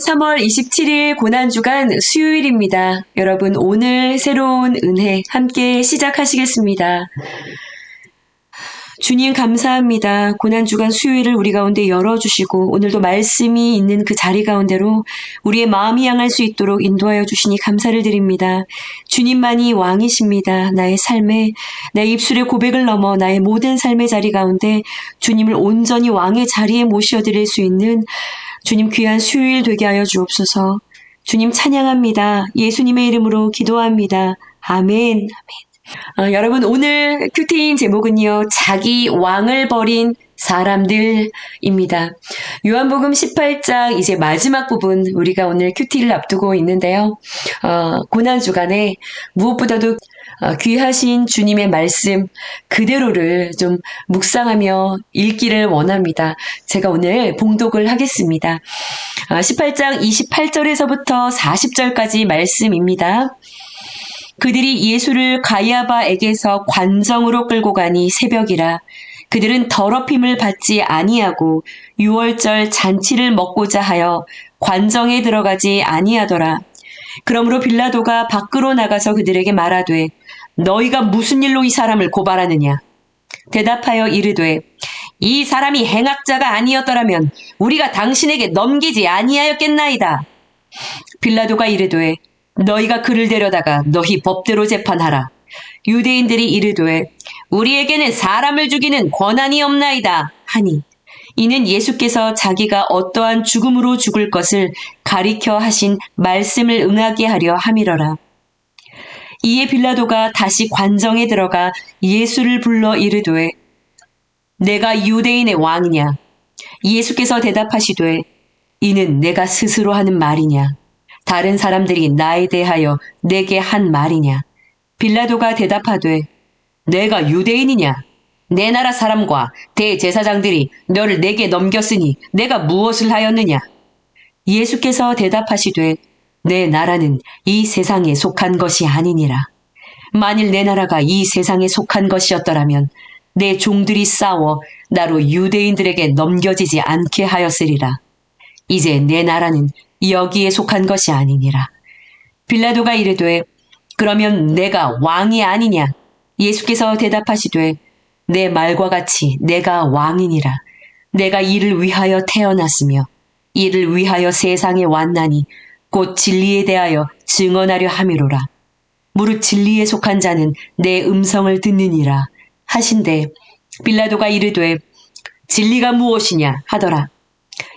3월 27일 고난주간 수요일입니다. 여러분, 오늘 새로운 은혜 함께 시작하시겠습니다. 주님 감사합니다. 고난주간 수요일을 우리 가운데 열어주시고 오늘도 말씀이 있는 그 자리 가운데로 우리의 마음이 향할 수 있도록 인도하여 주시니 감사를 드립니다. 주님만이 왕이십니다. 나의 삶에, 내 입술의 고백을 넘어 나의 모든 삶의 자리 가운데 주님을 온전히 왕의 자리에 모셔드릴 수 있는 주님 귀한 수요일 되게 하여 주옵소서. 주님 찬양합니다. 예수님의 이름으로 기도합니다. 아멘. 여러분, 오늘 큐티인 제목은요, 자기 왕을 버린 사람들입니다. 요한복음 18장 이제 마지막 부분, 우리가 오늘 큐티를 앞두고 있는데요. 고난주간에 무엇보다도 귀하신 주님의 말씀 그대로를 좀 묵상하며 읽기를 원합니다. 제가 오늘 봉독을 하겠습니다. 18장 28절에서부터 40절까지 말씀입니다. 그들이 예수를 가야바에게서 관정으로 끌고 가니 새벽이라. 그들은 더럽힘을 받지 아니하고 유월절 잔치를 먹고자 하여 관정에 들어가지 아니하더라. 그러므로 빌라도가 밖으로 나가서 그들에게 말하되 너희가 무슨 일로 이 사람을 고발하느냐? 대답하여 이르되 이 사람이 행악자가 아니었더라면 우리가 당신에게 넘기지 아니하였겠나이다. 빌라도가 이르되 너희가 그를 데려다가 너희 법대로 재판하라. 유대인들이 이르되 우리에게는 사람을 죽이는 권한이 없나이다 하니 이는 예수께서 자기가 어떠한 죽음으로 죽을 것을 가리켜 하신 말씀을 응하게 하려 함이러라. 이에 빌라도가 다시 관정에 들어가 예수를 불러 이르되 내가 유대인의 왕이냐? 예수께서 대답하시되 이는 내가 스스로 하는 말이냐? 다른 사람들이 나에 대하여 내게 한 말이냐? 빌라도가 대답하되 내가 유대인이냐? 내 나라 사람과 대제사장들이 너를 내게 넘겼으니 내가 무엇을 하였느냐? 예수께서 대답하시되 내 나라는 이 세상에 속한 것이 아니니라. 만일 내 나라가 이 세상에 속한 것이었더라면 내 종들이 싸워 나로 유대인들에게 넘겨지지 않게 하였으리라. 이제 내 나라는 여기에 속한 것이 아니니라. 빌라도가 이르되 그러면 내가 왕이 아니냐? 예수께서 대답하시되 내 말과 같이 내가 왕이니라. 내가 이를 위하여 태어났으며 이를 위하여 세상에 왔나니 곧 진리에 대하여 증언하려 함이로라. 무릇 진리에 속한 자는 내 음성을 듣느니라 하신대 빌라도가 이르되 진리가 무엇이냐 하더라.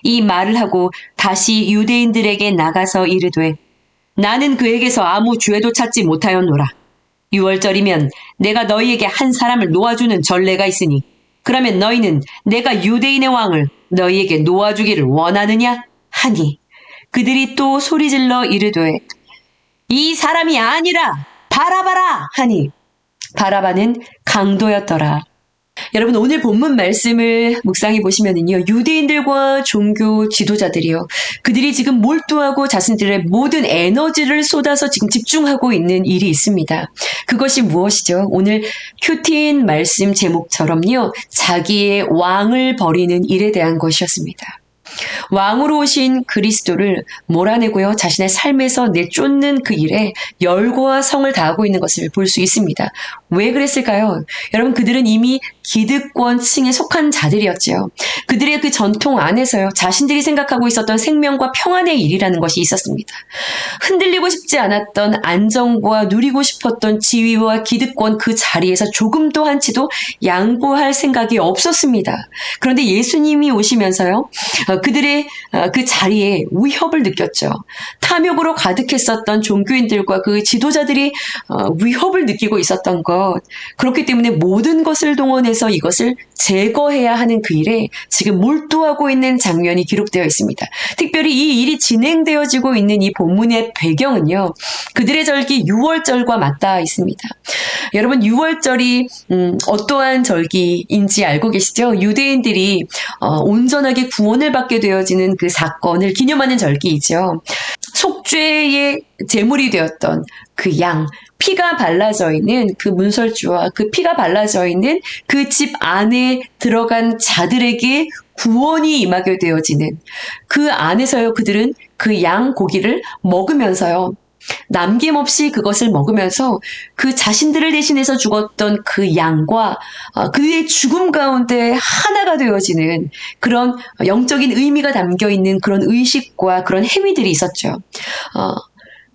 이 말을 하고 다시 유대인들에게 나가서 이르되 나는 그에게서 아무 죄도 찾지 못하였노라. 유월절이면 내가 너희에게 한 사람을 놓아주는 전례가 있으니 그러면 너희는 내가 유대인의 왕을 너희에게 놓아주기를 원하느냐 하니 그들이 또 소리질러 이르되 이 사람이 아니라 바라바라 하니 바라바는 강도였더라. 여러분, 오늘 본문 말씀을 묵상해 보시면은요, 유대인들과 종교 지도자들이요, 그들이 지금 몰두하고 자신들의 모든 에너지를 쏟아서 지금 집중하고 있는 일이 있습니다. 그것이 무엇이죠? 오늘 큐티인 말씀 제목처럼요, 자기의 왕을 버리는 일에 대한 것이었습니다. 왕으로 오신 그리스도를 몰아내고요, 자신의 삶에서 내쫓는 그 일에 열과 성을 다하고 있는 것을 볼 수 있습니다. 왜 그랬을까요? 여러분, 그들은 이미 기득권층에 속한 자들이었죠. 그들의 그 전통 안에서요, 자신들이 생각하고 있었던 생명과 평안의 일이라는 것이 있었습니다. 흔들리고 싶지 않았던 안정과 누리고 싶었던 지위와 기득권 그 자리에서 조금도 한치도 양보할 생각이 없었습니다. 그런데 예수님이 오시면서요, 그들의 그 자리에 위협을 느꼈죠. 탐욕으로 가득했었던 종교인들과 그 지도자들이 위협을 느끼고 있었던 것. 그렇기 때문에 모든 것을 동원해서 이것을 제거해야 하는 그 일에 지금 몰두하고 있는 장면이 기록되어 있습니다. 특별히 이 일이 진행되어지고 있는 이 본문의 배경은요, 그들의 절기 유월절과 맞닿아 있습니다. 여러분, 유월절이 어떠한 절기인지 알고 계시죠? 유대인들이 온전하게 구원을 받게 되어지는 그 사건을 기념하는 절기이죠. 속죄의 제물이 되었던 그 양, 피가 발라져 있는 그 문설주와 그 피가 발라져 있는 그 집 안에 들어간 자들에게 구원이 임하게 되어지는 그 안에서요, 그들은 그 양 고기를 먹으면서요, 남김없이 그것을 먹으면서 그 자신들을 대신해서 죽었던 그 양과 그의 죽음 가운데 하나가 되어지는 그런 영적인 의미가 담겨 있는 그런 의식과 그런 행위들이 있었죠.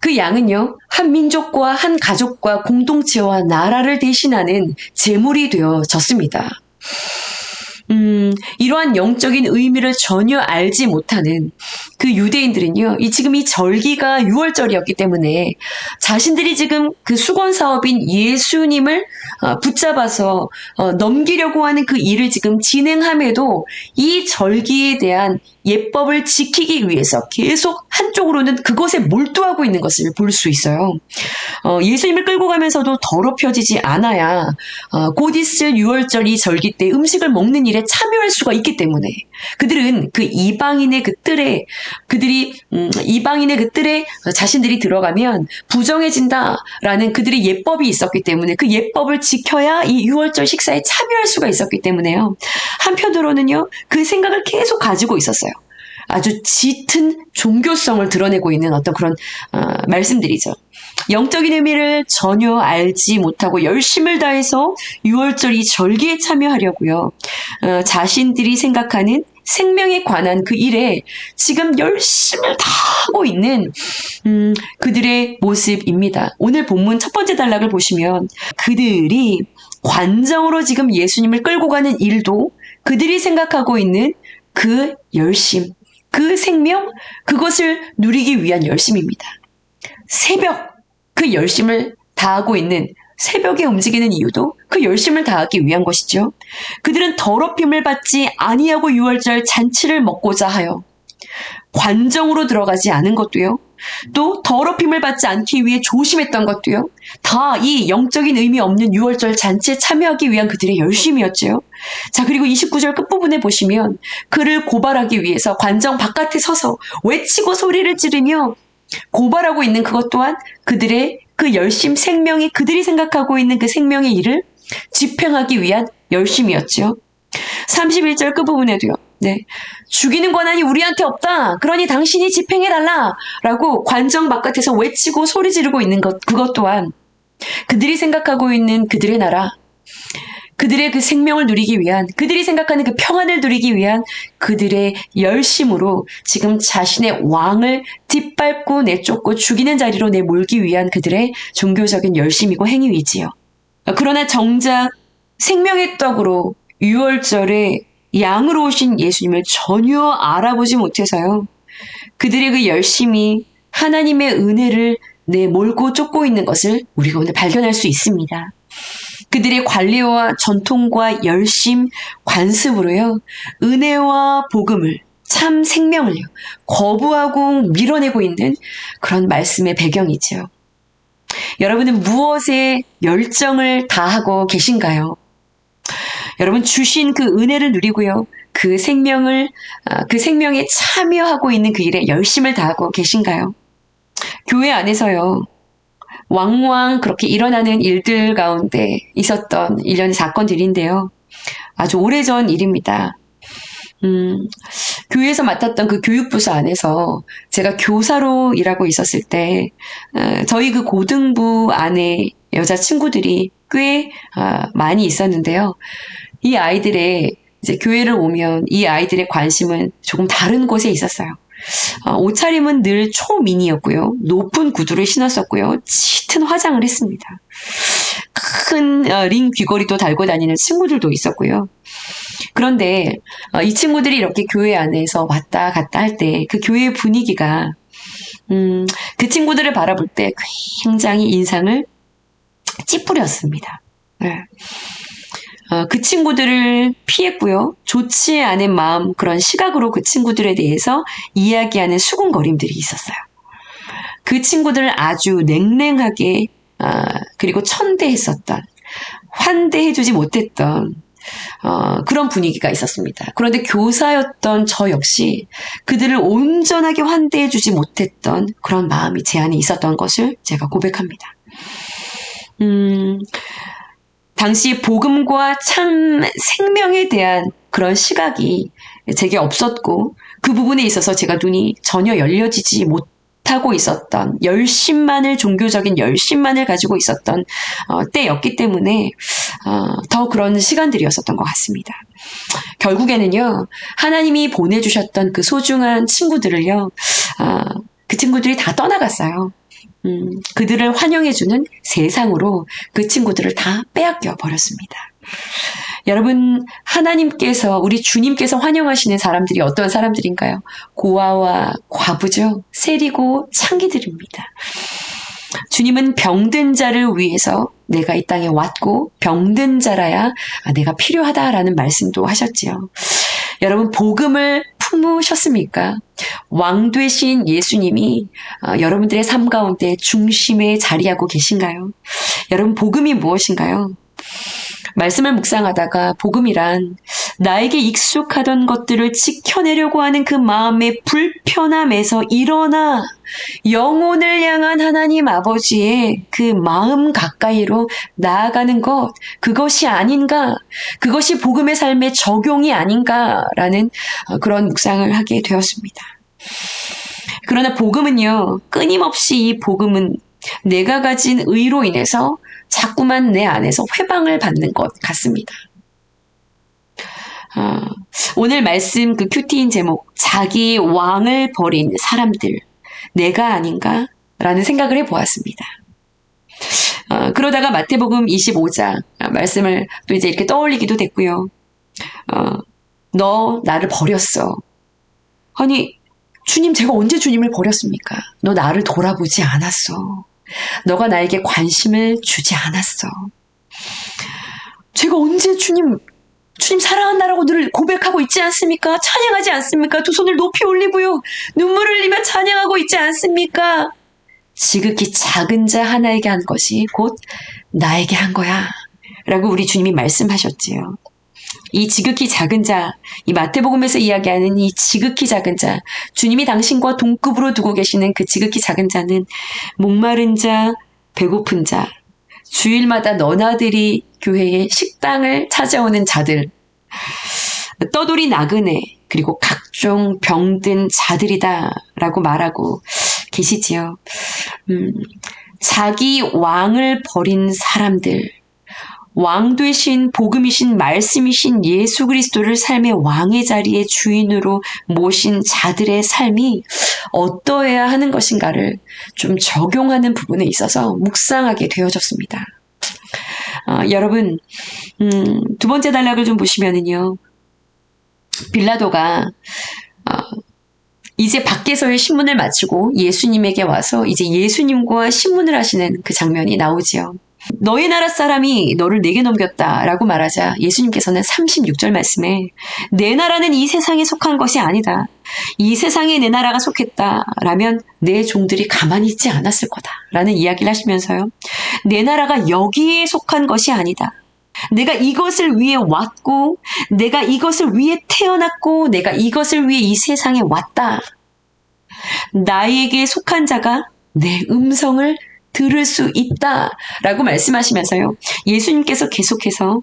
그 양은요, 한 민족과 한 가족과 공동체와 나라를 대신하는 제물이 되어졌습니다. 이러한 영적인 의미를 전혀 알지 못하는 그 유대인들은요, 지금 이 절기가 6월절이었기 때문에 자신들이 지금 그 수건 사업인 예수님을 붙잡아서 넘기려고 하는 그 일을 지금 진행함에도 이 절기에 대한 예법을 지키기 위해서 계속 한쪽으로는 그것에 몰두하고 있는 것을 볼 수 있어요. 예수님을 끌고 가면서도 더럽혀지지 않아야 곧 있을 6월절 이 절기 때 음식을 먹는 일에 참여할 수가 있기 때문에 그들은 그 이방인의 그 뜰에 이방인의 그 뜰에 자신들이 들어가면 부정해진다라는 그들의 예법이 있었기 때문에 그 예법을 지켜야 이 6월절 식사에 참여할 수가 있었기 때문에요. 한편으로는요, 그 생각을 계속 가지고 있었어요. 아주 짙은 종교성을 드러내고 있는 어떤 그런 말씀들이죠. 영적인 의미를 전혀 알지 못하고 열심을 다해서 6월절 이 절기에 참여하려고요. 자신들이 생각하는 생명에 관한 그 일에 지금 열심을 다하고 있는 그들의 모습입니다. 오늘 본문 첫 번째 단락을 보시면 그들이 관정으로 지금 예수님을 끌고 가는 일도 그들이 생각하고 있는 그 열심, 그 생명, 그것을 누리기 위한 열심입니다. 새벽, 그 열심을 다하고 있는 새벽에 움직이는 이유도 그 열심을 다하기 위한 것이죠. 그들은 더럽힘을 받지 아니하고 6월절 잔치를 먹고자 하여 관정으로 들어가지 않은 것도요. 또 더럽힘을 받지 않기 위해 조심했던 것도요. 다 이 영적인 의미 없는 6월절 잔치에 참여하기 위한 그들의 열심이었죠. 자, 그리고 29절 끝부분에 보시면 그를 고발하기 위해서 관정 바깥에 서서 외치고 소리를 지르며 고발하고 있는 그것 또한 그들의 그 열심, 생명이 그들이 생각하고 있는 그 생명의 일을 집행하기 위한 열심이었죠. 31절 끝부분에도요. 네, 죽이는 권한이 우리한테 없다. 그러니 당신이 집행해달라. 라고 관정 바깥에서 외치고 소리 지르고 있는 그것 또한 그들이 생각하고 있는 그들의 나라, 그들의 그 생명을 누리기 위한, 그들이 생각하는 그 평안을 누리기 위한 그들의 열심으로 지금 자신의 왕을 뒷밟고 내쫓고 죽이는 자리로 내몰기 위한 그들의 종교적인 열심이고 행위이지요. 그러나 정작 생명의 떡으로 6월절에 양으로 오신 예수님을 전혀 알아보지 못해서요. 그들의 그 열심이 하나님의 은혜를 내몰고 쫓고 있는 것을 우리가 오늘 발견할 수 있습니다. 그들의 관리와 전통과 열심, 관습으로요. 은혜와 복음을, 참 생명을요. 거부하고 밀어내고 있는 그런 말씀의 배경이죠. 여러분은 무엇에 열정을 다하고 계신가요? 여러분 주신 그 은혜를 누리고요. 그 생명에 참여하고 있는 그 일에 열심을 다하고 계신가요? 교회 안에서요. 왕왕 그렇게 일어나는 일들 가운데 있었던 일련의 사건들인데요. 아주 오래전 일입니다. 교회에서 맡았던 그 교육부서 안에서 제가 교사로 일하고 있었을 때 저희 그 고등부 안에 여자 친구들이 꽤 많이 있었는데요. 이 아이들의 이제 교회를 오면 이 아이들의 관심은 조금 다른 곳에 있었어요. 옷차림은 늘 초미니였고요. 높은 구두를 신었었고요. 짙은 화장을 했습니다. 큰 링 귀걸이도 달고 다니는 친구들도 있었고요. 그런데 이 친구들이 이렇게 교회 안에서 왔다 갔다 할 때 그 교회 분위기가 그 친구들을 바라볼 때 굉장히 인상을 찌푸렸습니다. 네. 그 친구들을 피했고요. 좋지 않은 마음, 그런 시각으로 그 친구들에 대해서 이야기하는 수군거림들이 있었어요. 그 친구들을 아주 냉랭하게 그리고 천대했었던, 환대해주지 못했던 그런 분위기가 있었습니다. 그런데 교사였던 저 역시 그들을 온전하게 환대해주지 못했던 그런 마음이 제 안에 있었던 것을 제가 고백합니다. 당시 복음과 참 생명에 대한 그런 시각이 제게 없었고 그 부분에 있어서 제가 눈이 전혀 열려지지 못하고 있었던 종교적인 열심만을 가지고 있었던 때였기 때문에 더 그런 시간들이었었던 것 같습니다. 결국에는요, 하나님이 보내주셨던 그 소중한 친구들을요, 그 친구들이 다 떠나갔어요. 그들을 환영해주는 세상으로 그 친구들을 다 빼앗겨 버렸습니다. 여러분, 하나님께서, 우리 주님께서 환영하시는 사람들이 어떤 사람들인가요? 고아와 과부죠. 세리고 창기들입니다. 주님은 병든 자를 위해서 내가 이 땅에 왔고 병든 자라야 내가 필요하다라는 말씀도 하셨지요. 여러분, 복음을 품으셨습니까? 왕 되신 예수님이 여러분들의 삶 가운데 중심에 자리하고 계신가요? 여러분, 복음이 무엇인가요? 말씀을 묵상하다가 복음이란 나에게 익숙하던 것들을 지켜내려고 하는 그 마음의 불편함에서 일어나 영혼을 향한 하나님 아버지의 그 마음 가까이로 나아가는 것, 그것이 아닌가, 그것이 복음의 삶의 적용이 아닌가라는 그런 묵상을 하게 되었습니다. 그러나 복음은요, 끊임없이 이 복음은 내가 가진 의로 인해서 자꾸만 내 안에서 회방을 받는 것 같습니다. 오늘 말씀 그 큐티인 제목, 자기 왕을 버린 사람들, 내가 아닌가? 라는 생각을 해보았습니다. 그러다가 마태복음 25장 말씀을 또 이제 이렇게 떠올리기도 됐고요. 너 나를 버렸어. 아니, 주님, 제가 언제 주님을 버렸습니까? 너 나를 돌아보지 않았어. 너가 나에게 관심을 주지 않았어. 제가 언제 주님 사랑한다라고 늘 고백하고 있지 않습니까? 찬양하지 않습니까? 두 손을 높이 올리고요. 눈물을 흘리며 찬양하고 있지 않습니까? 지극히 작은 자 하나에게 한 것이 곧 나에게 한 거야. 라고 우리 주님이 말씀하셨지요. 이 지극히 작은 자, 이 마태복음에서 이야기하는 이 지극히 작은 자, 주님이 당신과 동급으로 두고 계시는 그 지극히 작은 자는 목마른 자, 배고픈 자, 주일마다 너나들이 교회에 식당을 찾아오는 자들, 떠돌이 나그네, 그리고 각종 병든 자들이다 라고 말하고 계시지요. 자기 왕을 버린 사람들, 왕 되신 복음이신 말씀이신 예수 그리스도를 삶의 왕의 자리에 주인으로 모신 자들의 삶이 어떠해야 하는 것인가를 좀 적용하는 부분에 있어서 묵상하게 되어졌습니다. 여러분, 두 번째 단락을 좀 보시면은요, 빌라도가 이제 밖에서의 신문을 마치고 예수님에게 와서 이제 예수님과 신문을 하시는 그 장면이 나오지요. 너희 나라 사람이 너를 내게 넘겼다라고 말하자 예수님께서는 36절 말씀에 내 나라는 이 세상에 속한 것이 아니다. 이 세상에 내 나라가 속했다라면 내 종들이 가만히 있지 않았을 거다라는 이야기를 하시면서요. 내 나라가 여기에 속한 것이 아니다. 내가 이것을 위해 왔고 내가 이것을 위해 태어났고 내가 이것을 위해 이 세상에 왔다. 나에게 속한 자가 내 음성을 들을 수 있다라고 말씀하시면서요. 예수님께서 계속해서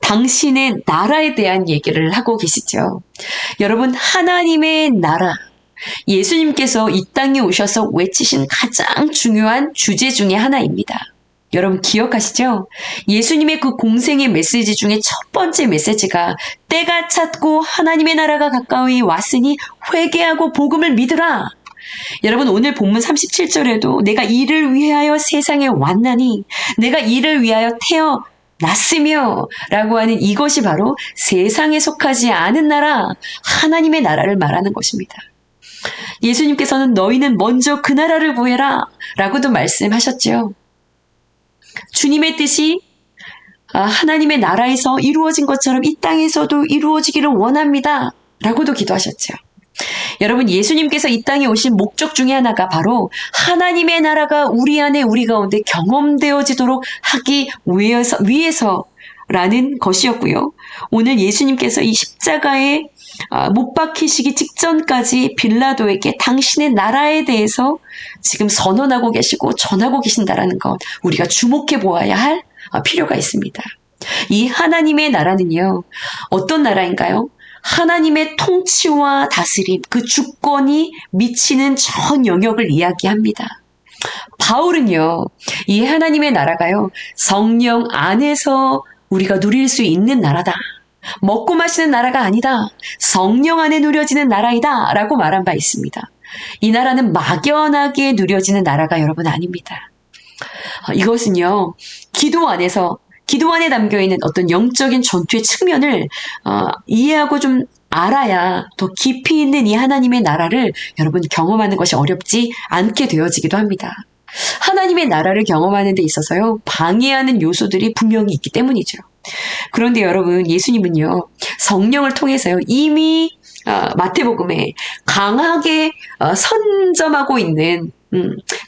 당신의 나라에 대한 얘기를 하고 계시죠. 여러분, 하나님의 나라, 예수님께서 이 땅에 오셔서 외치신 가장 중요한 주제 중에 하나입니다. 여러분 기억하시죠? 예수님의 그 공생의 메시지 중에 첫 번째 메시지가 때가 찼고 하나님의 나라가 가까이 왔으니 회개하고 복음을 믿으라. 여러분, 오늘 본문 37절에도 내가 이를 위하여 세상에 왔나니 내가 이를 위하여 태어났으며 라고 하는 이것이 바로 세상에 속하지 않은 나라, 하나님의 나라를 말하는 것입니다. 예수님께서는 너희는 먼저 그 나라를 구해라 라고도 말씀하셨죠. 주님의 뜻이 하나님의 나라에서 이루어진 것처럼 이 땅에서도 이루어지기를 원합니다 라고도 기도하셨죠. 여러분, 예수님께서 이 땅에 오신 목적 중에 하나가 바로 하나님의 나라가 우리 안에 우리 가운데 경험되어지도록 하기 위해서 라는 것이었고요. 오늘 예수님께서 이 십자가에 못 박히시기 직전까지 빌라도에게 당신의 나라에 대해서 지금 선언하고 계시고 전하고 계신다라는 것, 우리가 주목해 보아야 할 필요가 있습니다. 이 하나님의 나라는요, 어떤 나라인가요? 하나님의 통치와 다스림, 그 주권이 미치는 전 영역을 이야기합니다. 바울은요, 이 하나님의 나라가요, 성령 안에서 우리가 누릴 수 있는 나라다. 먹고 마시는 나라가 아니다. 성령 안에 누려지는 나라이다. 라고 말한 바 있습니다. 이 나라는 막연하게 누려지는 나라가 여러분 아닙니다. 이것은요, 기도 안에 담겨있는 어떤 영적인 전투의 측면을 이해하고 좀 알아야 더 깊이 있는 이 하나님의 나라를 여러분 경험하는 것이 어렵지 않게 되어지기도 합니다. 하나님의 나라를 경험하는 데 있어서요, 방해하는 요소들이 분명히 있기 때문이죠. 그런데 여러분, 예수님은요, 성령을 통해서요, 이미 마태복음에 강하게 선점하고 있는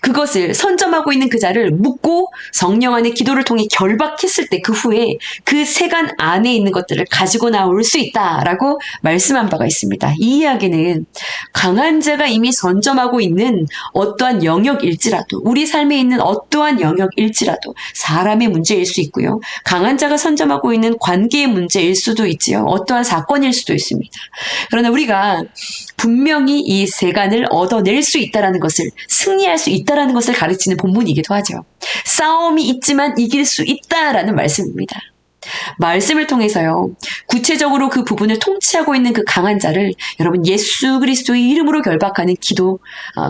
그것을 선점하고 있는 그 자를 묻고 성령 안에 기도를 통해 결박했을 때 그 후에 그 세간 안에 있는 것들을 가지고 나올 수 있다라고 말씀한 바가 있습니다. 이 이야기는 강한 자가 이미 선점하고 있는 어떠한 영역일지라도, 우리 삶에 있는 어떠한 영역일지라도 사람의 문제일 수 있고요. 강한 자가 선점하고 있는 관계의 문제일 수도 있지요. 어떠한 사건일 수도 있습니다. 그러나 우리가 분명히 이 세간을 얻어낼 수 있다라는 것을, 승리할 수 있다라는 것을 가르치는 본문이기도 하죠. 싸움이 있지만 이길 수 있다라는 말씀입니다. 말씀을 통해서요, 구체적으로 그 부분을 통치하고 있는 그 강한 자를 여러분 예수 그리스도의 이름으로 결박하는 기도,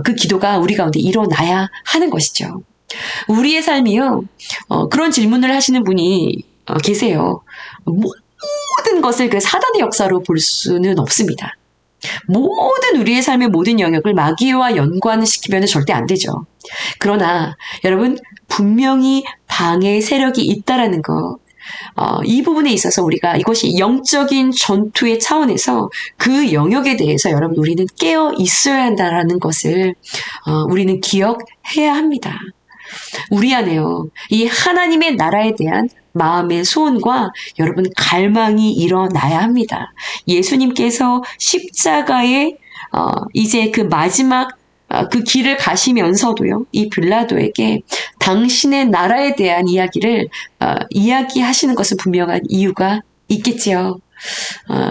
그 기도가 우리 가운데 일어나야 하는 것이죠. 우리의 삶이요, 그런 질문을 하시는 분이 계세요. 모든 것을 그 사단의 역사로 볼 수는 없습니다. 모든 우리의 삶의 모든 영역을 마귀와 연관시키면 절대 안 되죠. 그러나 여러분, 분명히 방해 세력이 있다라는 것, 이 부분에 있어서 우리가 이것이 영적인 전투의 차원에서 그 영역에 대해서 여러분 우리는 깨어 있어야 한다라는 것을 우리는 기억해야 합니다. 우리 안에요, 이 하나님의 나라에 대한 마음의 소원과 여러분 갈망이 일어나야 합니다. 예수님께서 십자가에 이제 그 마지막 그 길을 가시면서도요, 이 빌라도에게 당신의 나라에 대한 이야기를 이야기하시는 것은 분명한 이유가 있겠지요.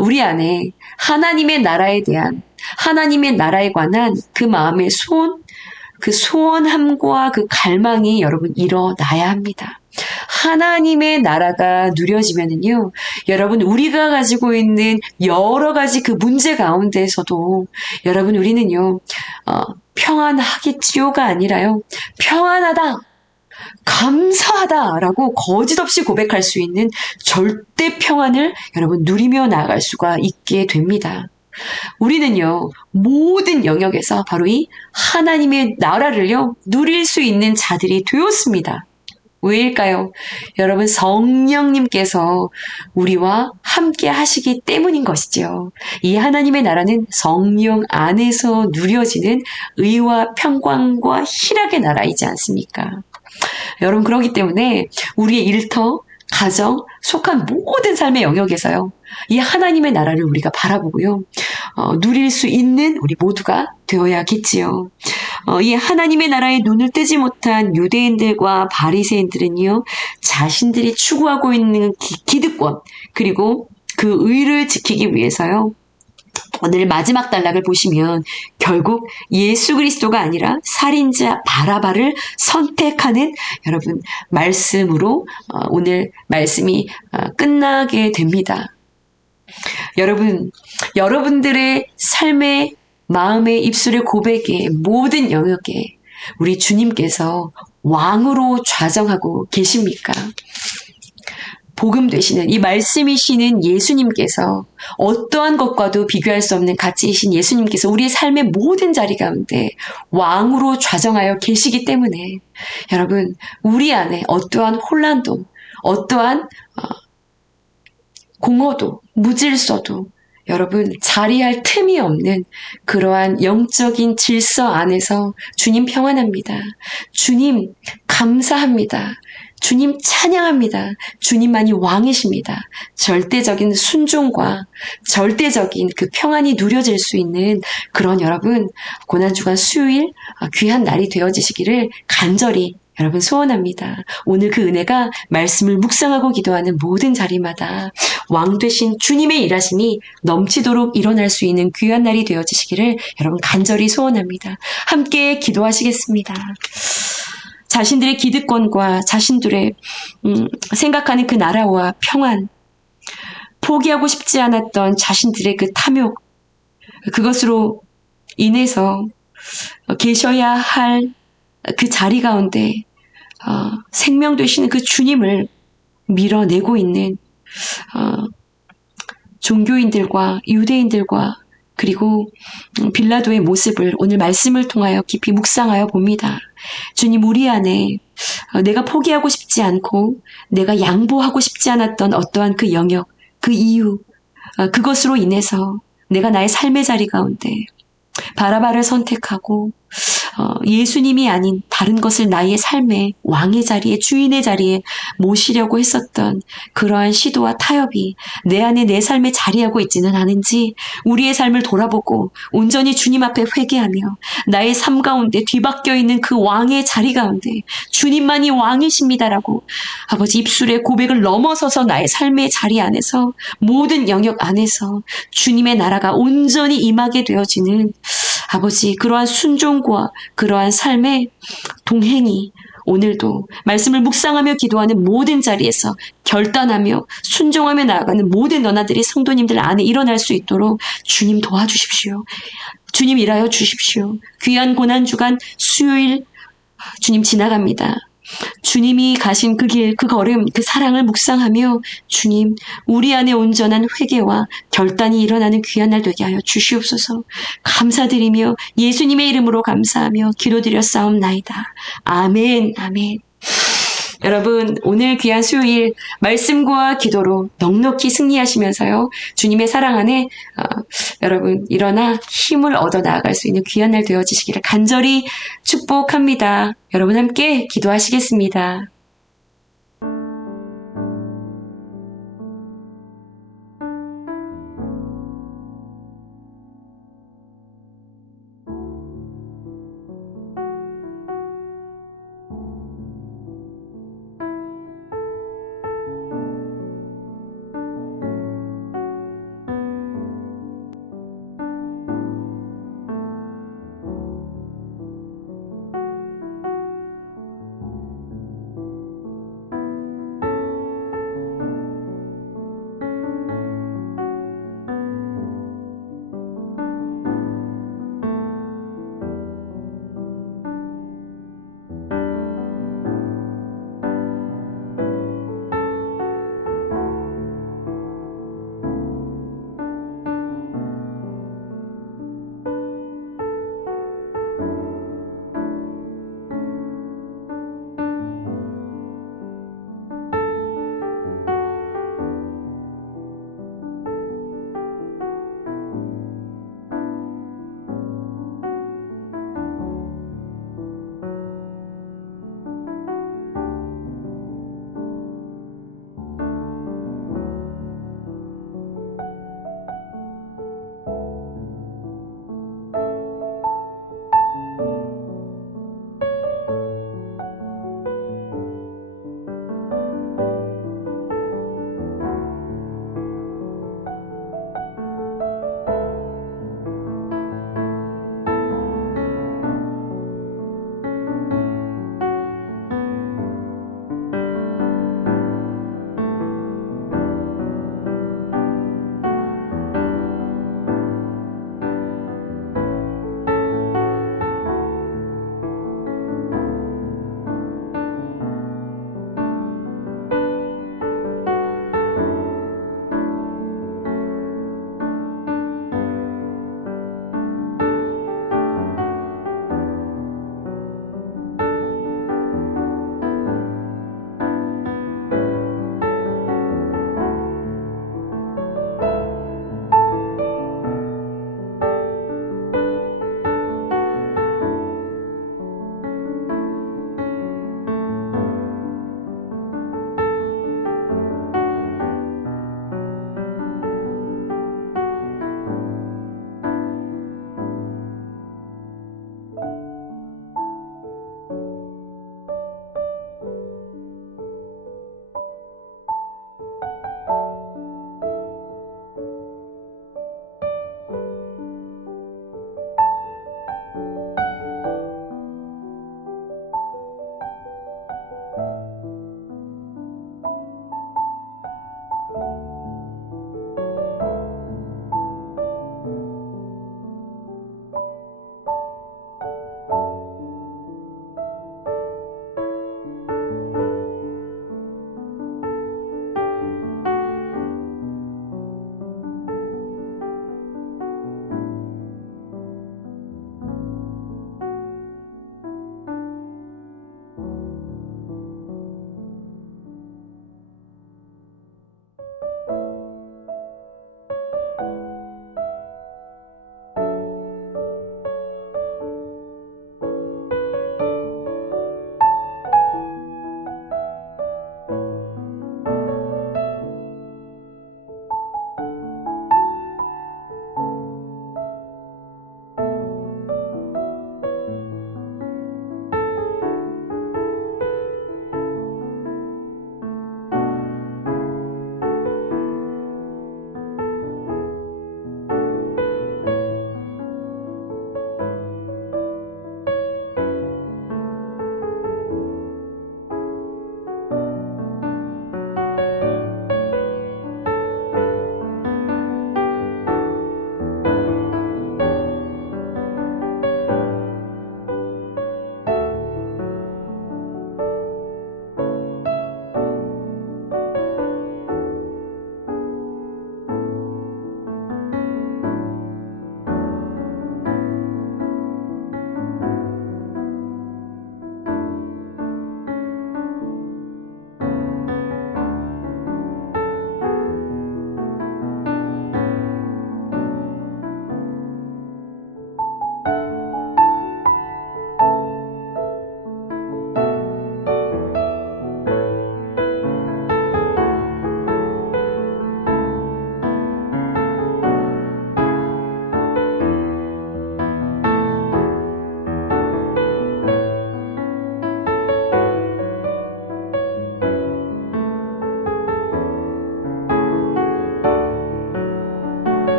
우리 안에 하나님의 나라에 대한, 하나님의 나라에 관한 그 마음의 소원, 그 소원함과 그 갈망이 여러분 일어나야 합니다. 하나님의 나라가 누려지면은요, 여러분 우리가 가지고 있는 여러 가지 그 문제 가운데에서도 여러분 우리는요, 평안하겠지요가 아니라요, 평안하다, 감사하다라고 거짓없이 고백할 수 있는 절대 평안을 여러분 누리며 나아갈 수가 있게 됩니다. 우리는요, 모든 영역에서 바로 이 하나님의 나라를요, 누릴 수 있는 자들이 되었습니다. 왜일까요? 여러분, 성령님께서 우리와 함께 하시기 때문인 것이죠. 이 하나님의 나라는 성령 안에서 누려지는 의와 평강과 희락의 나라이지 않습니까? 여러분, 그렇기 때문에 우리의 일터, 가정, 속한 모든 삶의 영역에서요, 이 하나님의 나라를 우리가 바라보고요, 누릴 수 있는 우리 모두가 되어야겠지요. 이 하나님의 나라에 눈을 떼지 못한 유대인들과 바리새인들은요, 자신들이 추구하고 있는 기득권, 그리고 그 의를 지키기 위해서요, 오늘 마지막 단락을 보시면 결국 예수 그리스도가 아니라 살인자 바라바를 선택하는 여러분 말씀으로 오늘 말씀이 끝나게 됩니다. 여러분, 여러분들의 삶의 마음의 입술의 고백의 모든 영역에 우리 주님께서 왕으로 좌정하고 계십니까? 복음 되시는 이 말씀이시는 예수님께서, 어떠한 것과도 비교할 수 없는 가치이신 예수님께서 우리의 삶의 모든 자리 가운데 왕으로 좌정하여 계시기 때문에 여러분, 우리 안에 어떠한 혼란도, 어떠한 공허도, 무질서도 여러분 자리할 틈이 없는 그러한 영적인 질서 안에서 주님 평안합니다. 주님 감사합니다. 주님 찬양합니다. 주님만이 왕이십니다. 절대적인 순종과 절대적인 그 평안이 누려질 수 있는 그런 여러분 고난주간 수요일 귀한 날이 되어지시기를 간절히 여러분 소원합니다. 오늘 그 은혜가 말씀을 묵상하고 기도하는 모든 자리마다 왕 되신 주님의 일하심이 넘치도록 일어날 수 있는 귀한 날이 되어지시기를 여러분 간절히 소원합니다. 함께 기도하시겠습니다. 자신들의 기득권과 자신들의 생각하는 그 나라와 평안, 포기하고 싶지 않았던 자신들의 그 탐욕, 그것으로 인해서 계셔야 할 그 자리 가운데 생명 되시는 그 주님을 밀어내고 있는 종교인들과 유대인들과 그리고 빌라도의 모습을 오늘 말씀을 통하여 깊이 묵상하여 봅니다. 주님, 우리 안에 내가 포기하고 싶지 않고 내가 양보하고 싶지 않았던 어떠한 그 영역, 그 이유, 그것으로 인해서 내가 나의 삶의 자리 가운데 바라바를 선택하고 예수님이 아닌 다른 것을 나의 삶의 왕의 자리에, 주인의 자리에 모시려고 했었던 그러한 시도와 타협이 내 안에 내 삶에 자리하고 있지는 않은지 우리의 삶을 돌아보고 온전히 주님 앞에 회개하며 나의 삶 가운데 뒤바뀌어 있는 그 왕의 자리 가운데 주님만이 왕이십니다라고 아버지 입술의 고백을 넘어서서 나의 삶의 자리 안에서 모든 영역 안에서 주님의 나라가 온전히 임하게 되어지는 아버지 그러한 순종과 그러한 삶의 동행이 오늘도 말씀을 묵상하며 기도하는 모든 자리에서 결단하며 순종하며 나아가는 모든 너나들이 성도님들 안에 일어날 수 있도록 주님 도와주십시오. 주님 일하여 주십시오. 귀한 고난주간 수요일 주님 지나갑니다. 주님이 가신 그 길, 그 걸음, 그 사랑을 묵상하며 주님, 우리 안에 온전한 회개와 결단이 일어나는 귀한 날 되게 하여 주시옵소서. 감사드리며 예수님의 이름으로 감사하며 기도드려 싸움나이다. 아멘, 아멘. 여러분, 오늘 귀한 수요일 말씀과 기도로 넉넉히 승리하시면서요. 주님의 사랑 안에 여러분 일어나 힘을 얻어 나아갈 수 있는 귀한 날 되어지시기를 간절히 축복합니다. 여러분 함께 기도하시겠습니다.